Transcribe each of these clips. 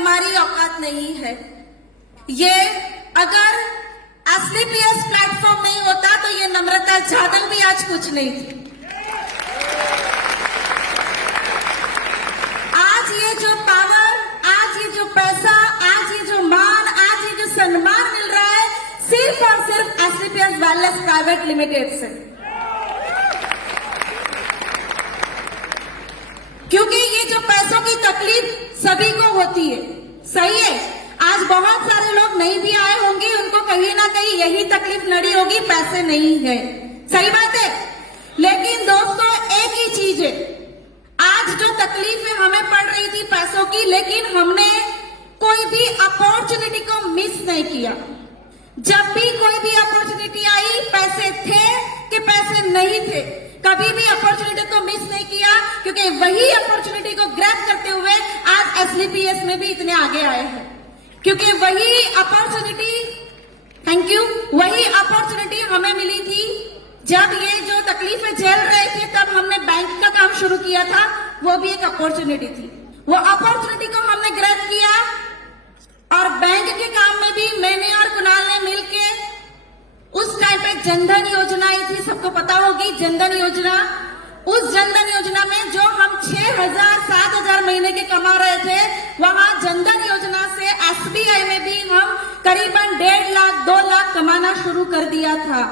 हमारी औकात नहीं है। ये अगर असली पीएस प्लेटफॉर्म नहीं होता तो ये नम्रता जाधव भी आज कुछ नहीं थी। आज ये जो पावर, आज ये जो पैसा, आज ये जो मान, आज ये जो सम्मान मिल रहा है सिर्फ और सिर्फ एसलीपीएस वेलनेस प्राइवेट लिमिटेड से। क्योंकि ये जो पैसों की तकलीफ सभी को होती है, सही है। आज बहुत सारे लोग नहीं भी आए होंगे, उनको कहीं ना कहीं यही तकलीफ नड़ी होगी, पैसे नहीं है, सही बात है। लेकिन दोस्तों एक ही चीज है, आज जो तकलीफें हमें पड़ रही थी पैसों की, लेकिन हमने कोई भी अपॉर्चुनिटी को मिस नहीं किया। जब भी कोई भी अपॉर्चुनिटी आई, पैसे थे कि पैसे नहीं थे, कभी भी अपॉर्चुनिटी को मिस नहीं किया, क्योंकि वही अपॉर्चुनिटी को ग्रैब करते हुए आज एसलीपीएस में भी इतने आगे आए हैं। क्योंकि वही अपॉर्चुनिटी, थैंक यू, वही अपॉर्चुनिटी हमें मिली थी जब ये जो तकलीफें झेल रहे थे, तब हमने बैंक का काम शुरू किया था। वो भी एक अपॉर्चुनिटी थी, वो अपॉर्चुनिटी को हमने ग्रैब किया। और बैंक के काम में भी मैंने और कुणाल ने मिलके, उस टाइम पे जनधन योजना आई थी, सबको पता होगी जनधन योजना। उस जनधन योजना में जो हम 6,000 7,000 महीने के कमा रहे थे, वहां जनधन योजना से एसबीआई में भी हम करीबन 1.5 लाख 2 लाख कमाना शुरू कर दिया था।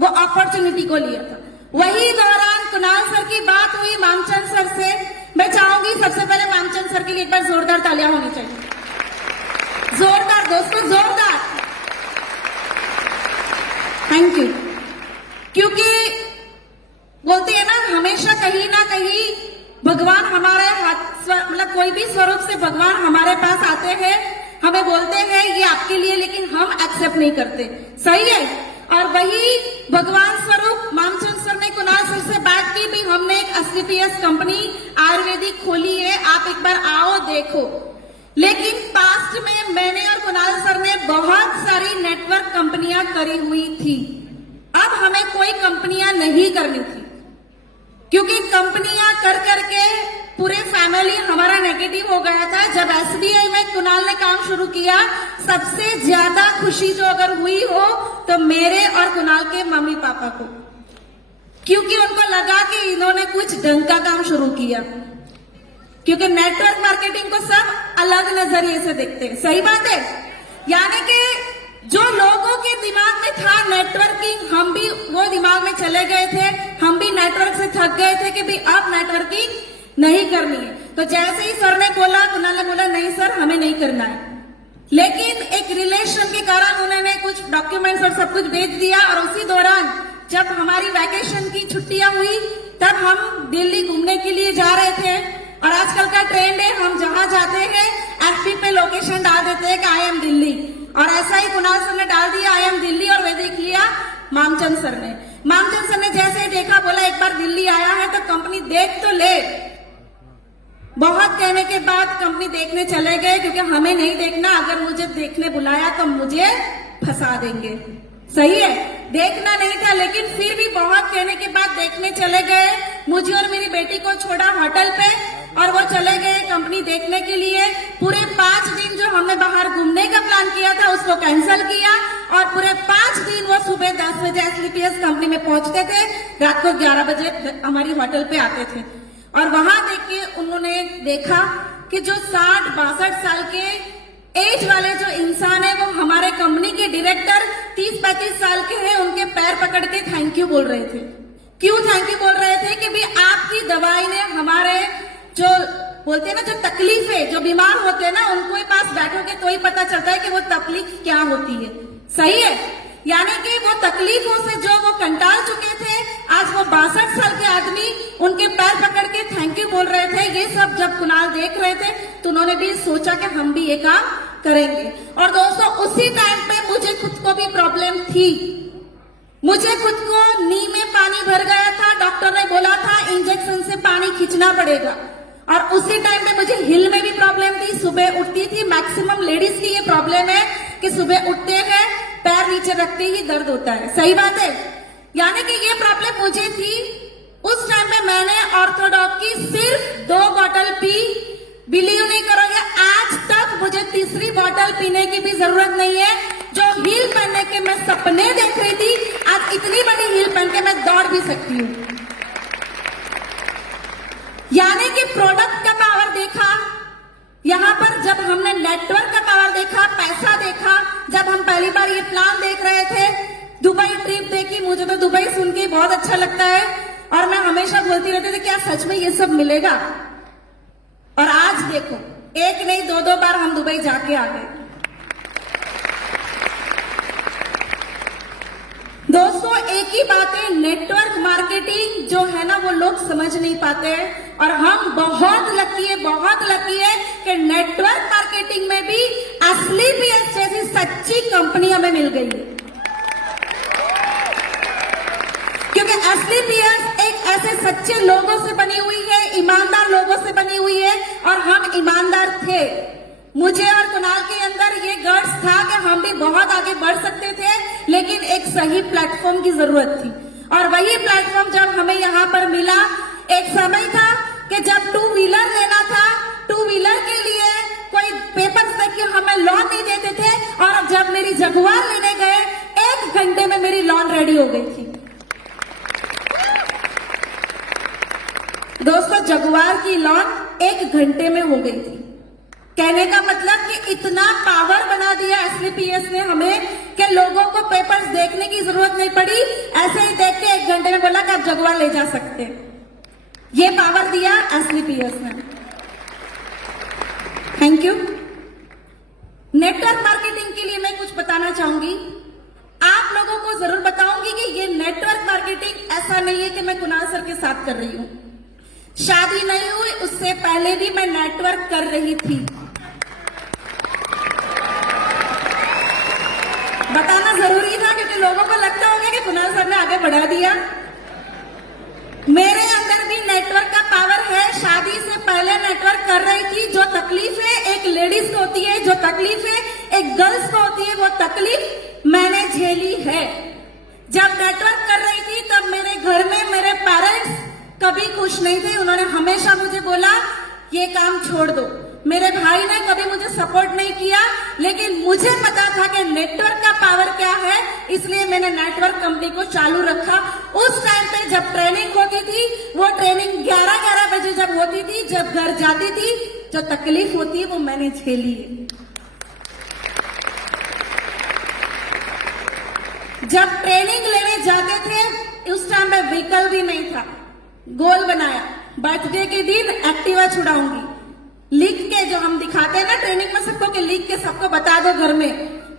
वो अपॉर्चुनिटी को लिया था। वही दौरान कुणाल सर की बात हुई मामचंद सर से। मैं चाहूंगी सबसे पहले मामचंद सर के लिए एक बार जोरदार तालियां होनी चाहिए। जोरदार दोस्तों, जोरदार, थैंक यू। क्योंकि बोलते हैं ना, हमेशा कहीं ना कहीं भगवान हमारे हाथ, मतलब कोई भी स्वरूप से भगवान हमारे पास आते हैं, हमें बोलते हैं ये आपके लिए, लेकिन हम एक्सेप्ट नहीं करते, सही है। और वही भगवान स्वरूप मामचंद सर ने कुणाल सर से बात की भी, हमने एक एसलीपीएस कंपनी आयुर्वेदिक खोली है, आप एक बार आओ देखो। लेकिन पास्ट में मैंने और कुणाल सर ने बहुत सारी नेटवर्क कंपनियां करी हुई थी। अब हमें कोई कंपनियां नहीं करनी थी, क्योंकि कंपनियां कर करके पूरे फैमिली हमारा नेगेटिव हो गया था। जब एसबीआई में कुणाल ने काम शुरू किया, सबसे ज्यादा खुशी जो अगर हुई हो तो मेरे और कुणाल के मम्मी पापा को, क्योंकि उनको लगा कि इन्होंने कुछ ढंग का काम शुरू किया। क्योंकि नेटवर्क मार्केटिंग को सब अलग नजरिए से देखते हैं, सही बात है। यानी कि जो लोगों के दिमाग में था नेटवर्किंग, हम भी वो दिमाग में चले गए थे, हम भी नेटवर्क से थक गए थे कि भी अब नेटवर्किंग नहीं करनी है। तो जैसे ही सर ने बोला, कुणाल ने बोला नहीं सर हमें नहीं करना है। लेकिन एक रिलेशन के कारण उन्होंने कुछ डॉक्यूमेंट्स और सब कुछ भेज दिया। और उसी दौरान जब हमारी वैकेशन की छुट्टियां हुई, तब हम दिल्ली घूमने के लिए जा रहे थे। और आजकल का ट्रेंड है, हम जहां जाते हैं एफपी पे लोकेशन डाल देते हैं कि आई एम दिल्ली। और ऐसा ही कुणाल सर ने डाल दिया आई एम दिल्ली, और वे देख लिया मामचंद सर ने। मामचंद सर ने जैसे ही देखा, बोला एक बार दिल्ली आया है तो कंपनी देख तो ले। बहुत कहने के बाद कंपनी देखने चले गए, क्योंकि हमें नहीं देखना, अगर मुझे देखने बुलाया तो मुझे फंसा देंगे, सही है। देखना नहीं था, लेकिन फिर भी बहुत कहने के बाद देखने चले गए। मुझे और मेरी बेटी को छोड़ा होटल पे और वो चले गए कंपनी देखने के लिए। पूरे 5 दिन जो हमने बाहर घूमने का प्लान किया था उसको कैंसिल किया, और पूरे 5 दिन वो सुबह 10 बजे एसलीपीएस कंपनी में पहुंचते थे, रात को 11 बजे हमारी होटल पे आते थे। और वहां देख के उन्होंने देखा कि जो 60-62 साल के एज वाले जो इंसान है, वो हमारे कंपनी के डायरेक्टर 30-35 साल के हैं, उनके पैर पकड़ के थैंक यू बोल रहे थे। क्यों थैंक यू बोल रहे थे? कि भी आपकी दवाई ने हमारे जो बोलते हैं ना, जो तकलीफ है, जो बीमार होते हैं ना, उनको ही पास बैठोगे तो ही पता चलता है कि वो तकलीफ क्या होती है, सही है। यानी कि वो तकलीफों से जो वो कंटाल चुके थे, आज वो 62 साल के आदमी उनके पैर पकड़ के थैंक यू बोल रहे थे। ये सब जब कुणाल देख रहे थे तो उन्होंने भी सोचा कि हम भी ये काम करेंगे। और दोस्तों उसी टाइम पे मुझे खुद को भी प्रॉब्लम थी, मुझे खुद को नी में पानी भर गया था। डॉक्टर ने बोला था इंजेक्शन से पानी खींचना पड़ेगा। और उसी टाइम पे मुझे हिल में भी प्रॉब्लम थी, सुबह उठती थी। मैक्सिमम लेडीज की ये प्रॉब्लम है कि सुबह उठते हैं पैर नीचे रखते ही दर्द होता है, सही बात है। यानी कि ये प्रॉब्लम मुझे थी। उस टाइम पे मैंने ऑर्थोडॉक की सिर्फ 2 बॉटल पी। बिलीव नहीं करोगे, आज तक मुझे करके मैं सपने देख रही थी, आज इतनी बड़ी हील पहन के मैं दौड़ भी सकती हूँ। यानी कि प्रोडक्ट का पावर देखा, यहाँ पर जब हमने नेटवर्क का पावर देखा, पैसा देखा, जब हम पहली बार ये प्लान देख रहे थे, दुबई ट्रिप देखी, मुझे तो दुबई सुन के बहुत अच्छा लगता है और मैं हमेशा बोलती रहती थी क्या सच में ये सब मिलेगा। और आज देखो, एक नहीं दो बार हम दुबई जाके आ गए। दोस्तों एक ही बात है, नेटवर्क मार्केटिंग जो है ना वो लोग समझ नहीं पाते हैं और हम बहुत लकी है कि नेटवर्क मार्केटिंग में भी असली पीएस जैसी सच्ची कंपनी हमें मिल गई है। क्योंकि असली पीएस एक ऐसे सच्चे लोगों से बनी हुई है, ईमानदार लोगों से बनी हुई है और हम ईमानदार थे। मुझे और कुणाल के अंदर ये गट्स था कि हम भी बहुत आगे बढ़ सकते थे, लेकिन एक सही प्लेटफॉर्म की जरूरत थी और वही प्लेटफॉर्म जब हमें यहाँ पर मिला। एक समय था कि जब टू व्हीलर लेना था, टू व्हीलर के लिए कोई पेपर्स देख के हमें लोन नहीं देते थे और अब जब मेरी जगुआर लेने गए 1 घंटे में मेरी लोन रेडी हो गई थी। दोस्तों जगुआर की लोन 1 घंटे में हो गई थी। कहने का मतलब कि इतना पावर बना दिया असली पीएस ने हमें कि लोगों को पेपर्स देखने की जरूरत नहीं पड़ी, ऐसे ही देख के 1 घंटे में बोला कि आप जगुआर ले जा सकते हैं। ये पावर दिया असली पीएस ने। Thank you. नेटवर्क मार्केटिंग के लिए मैं कुछ बताना चाहूंगी, आप लोगों को जरूर बताऊंगी कि ये नेटवर्क मार्केटिंग ऐसा नहीं है कि मैं कुणाल सर के साथ कर रही हूं। शादी नहीं हुई उससे पहले भी मैं नेटवर्क कर रही थी। बताना जरूरी था क्योंकि लोगों को लगता होगा कि कुणाल सर ने आगे बढ़ा दिया। मेरे अंदर भी नेटवर्क का पावर है। शादी से पहले नेटवर्क कर रही थी। जो तकलीफें एक लेडीज को होती है, जो तकलीफें एक गर्ल्स को होती है, वो तकलीफ मैंने झेली है। जब नेटवर्क कर रही थी तब मेरे घर में मेरे पेरेंट्स कभी खुश नहीं थे। उन्होंने हमेशा मुझे बोला ये काम छोड़ दो। मेरे भाई ने कभी मुझे सपोर्ट नहीं किया, लेकिन मुझे पता था कि नेटवर्क का पावर क्या है, इसलिए मैंने नेटवर्क कंपनी को चालू रखा। उस टाइम पे जब ट्रेनिंग होती थी, वो ट्रेनिंग 11-11 बजे जब होती थी, जब घर जाती थी, जो तकलीफ होती है वो मैंने झेली है। जब ट्रेनिंग लेने जाते थे उस टाइम पे व्हीकल भी नहीं था। गोल बनाया, बर्थडे के दिन एक्टिवा छुड़ाऊंगी, लिख के जो हम दिखाते हैं ना ट्रेनिंग में सबको कि लिख के सबको बता दो। घर में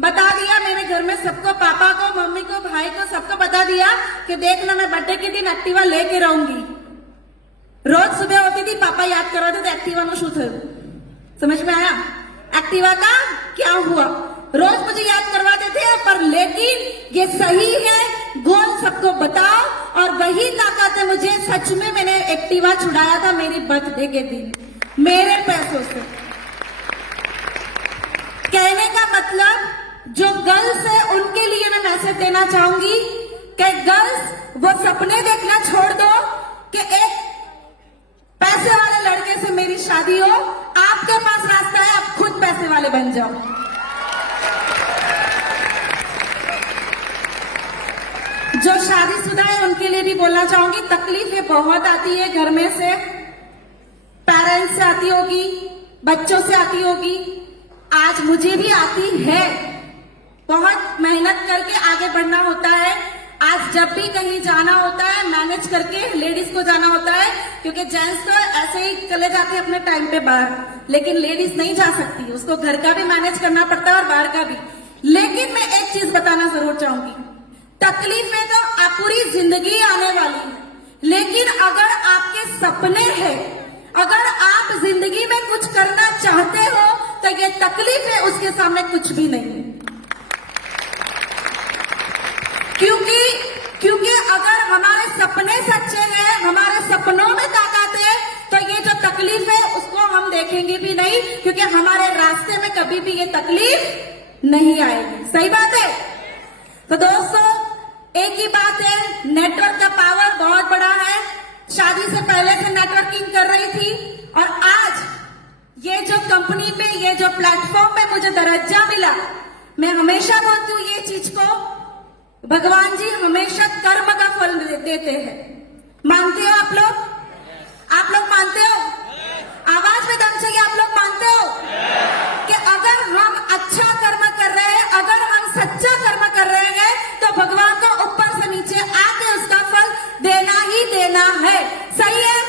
बता दिया, मेरे घर में सबको, पापा को, मम्मी को, भाई को, सबको बता दिया कि देखना मैं बर्थडे के दिन एक्टिवा लेके रहूंगी। रोज सुबह होती थी, पापा याद करवाते थे एक्टिवा नो शू थયું। समझ में आया एक्टिवा का क्या हुआ? रोज मुझे याद करवाते थे, पर लेकिन ये सही है, गोल सबको बताओ। और वही ताकत है मुझे। सच में मैंने एक्टिवा छुड़ाया था मेरी बर्थडे के दिन मेरे पैसों से। कहने का मतलब जो गर्ल्स है उनके लिए मैं मैसेज देना चाहूंगी कि गर्ल्स वो सपने देखना छोड़ दो कि एक पैसे वाले लड़के से मेरी शादी हो। आपके पास रास्ता है, आप खुद पैसे वाले बन जाओ। जो शादीशुदा है उनके लिए भी बोलना चाहूंगी, तकलीफें बहुत आती है घर में से, पेरेंट्स से आती होगी, बच्चों से आती होगी, आज मुझे भी आती है। बहुत मेहनत करके आगे बढ़ना होता है। आज जब भी कहीं जाना होता है मैनेज करके लेडीज को जाना होता है, क्योंकि जेंट्स तो ऐसे ही चले जाते हैं अपने टाइम पे बाहर, लेकिन लेडीज नहीं जा सकती, उसको घर का भी मैनेज करना पड़ता है और बाहर का भी। लेकिन मैं एक चीज बताना जरूर चाहूंगी, तकलीफें तो पूरी जिंदगी आने वाली है, लेकिन अगर आपके सपने हैं, अगर आप जिंदगी में कुछ करना चाहते हो तो ये तकलीफें उसके सामने कुछ भी नहीं है। क्योंकि अगर हमारे सपने सच्चे हैं, हमारे सपनों में ताकत है, तो ये जो तकलीफ है उसको हम देखेंगे भी नहीं, क्योंकि हमारे रास्ते में कभी भी ये तकलीफ नहीं आएगी। सही बात है। तो दोस्तों एक ही बात है, नेटवर्क का पावर बहुत बड़ा है। शादी से पहले से नेटवर्किंग कर रही थी और आज ये जो कंपनी पे, ये जो प्लेटफॉर्म पे मुझे दरज्जा मिला, मैं हमेशा बोलती हूँ ये चीज को, भगवान जी हमेशा कर्म का फल देते हैं। मानते हो आप लोग? आप लोग मानते हो? आवाज में दम चाहिए, आप लोग मानते हो कि अगर हम अच्छा कर्म कर रहे हैं, अगर हम सच्चा कर्म कर रहे हैं, तो भगवान को ऊपर से नीचे आके उसका फल देना ही देना है। सही है?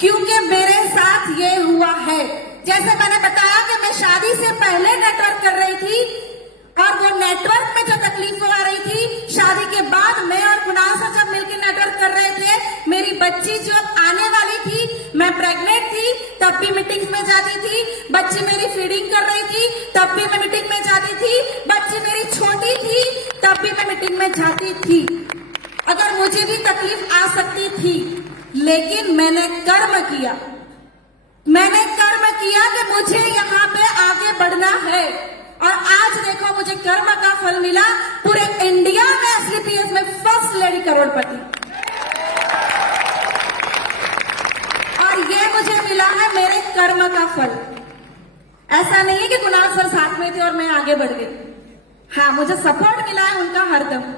क्योंकि मेरे साथ ये हुआ है। जैसे मैंने बताया कि मैं शादी से पहले नेटवर्क कर रही थी, और वो नेटवर्क में जो तकलीफ आ रही थी, शादी के बाद मैं और कुणाल सर जब मिलकर नेटवर्क कर रहे थे, मेरी बच्ची जो आने वाली थी, मैं प्रेग्नेंट थी, तब भी मीटिंग्स में जाती थी। बच्ची मेरी फीडिंग कर रही थी, तब भी मैं मीटिंग में जाती थी। बच्ची मेरी छोटी थी, तब भी मैं मीटिंग में जाती थी। अगर मुझे भी तकलीफ आ सकती थी, लेकिन मैंने कर्म किया। मैंने कर्म किया कि मुझे यहाँ पे आगे बढ़ना है, और आज देखो मुझे कर्म का फल मिला। पूरे इंडिया में एसलीपीएस में फर्स्ट लेडी करोड़पति, और ये मुझे मिला है मेरे कर्म का फल। ऐसा नहीं है कि कुणाल सर साथ में थे और मैं आगे बढ़ गई। हाँ, मुझे सपोर्ट मिला है उनका हरदम।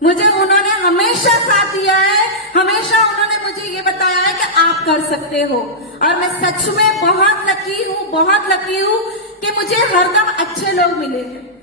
मुझे उन्होंने हमेशा साथ दिया है, हमेशा उन्होंने मुझे ये बताया है कि आप कर सकते हो। और मैं सच में बहुत लकी हूँ, बहुत लकी हूँ कि मुझे हरदम अच्छे लोग मिले हैं।